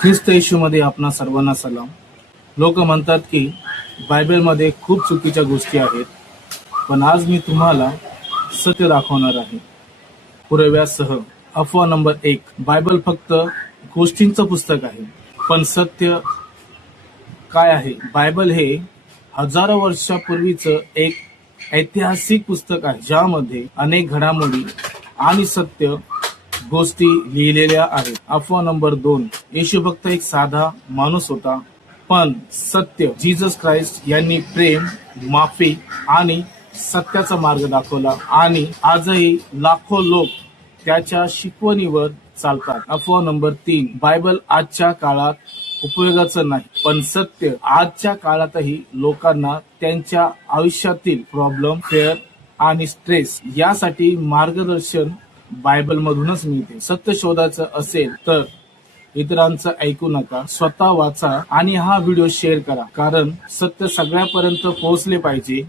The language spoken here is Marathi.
ख्रिस्त येशूमध्ये आपणा सर्वांना सलाम. लोक म्हणतात की बायबलमध्ये खूप चुकीच्या गोष्टी आहेत, पण आज मी तुम्हाला सत्य दाखवणार आहे पुराव्यासह. अफवा नंबर 1, बायबल फक्त गोष्टींचं पुस्तक आहे. पण सत्य काय आहे? बायबल हे हजारो वर्षापूर्वीचं एक ऐतिहासिक पुस्तक आहे, ज्यामध्ये अनेक घडामोडी आणि सत्य गोष्टी लिहिलेल्या आहेत. अफवा नंबर 2, येशू फक्त एक साधा माणूस होता, पण सत्य जीसस ख्राइस्ट यांनी प्रेम, माफी आणि सत्याचा मार्ग दाखवला आणि आजही लाखो लोक त्याच्या शिकवणीवर चालतात. अफवा नंबर 3, बायबल आजच्या काळात उपयोगाचं नाही, पण सत्य आजच्या काळातही लोकांना त्यांच्या आयुष्यातील प्रॉब्लेम, फेअर आणि स्ट्रेस यासाठी मार्गदर्शन बायबल मधूनच मिळते. सत्य शोधायचं असेल तर इतरांचं ऐकू नका, स्वतः वाचा आणि हा व्हिडिओ शेअर करा, कारण सत्य सगळ्यापर्यंत पोहोचले पाहिजे.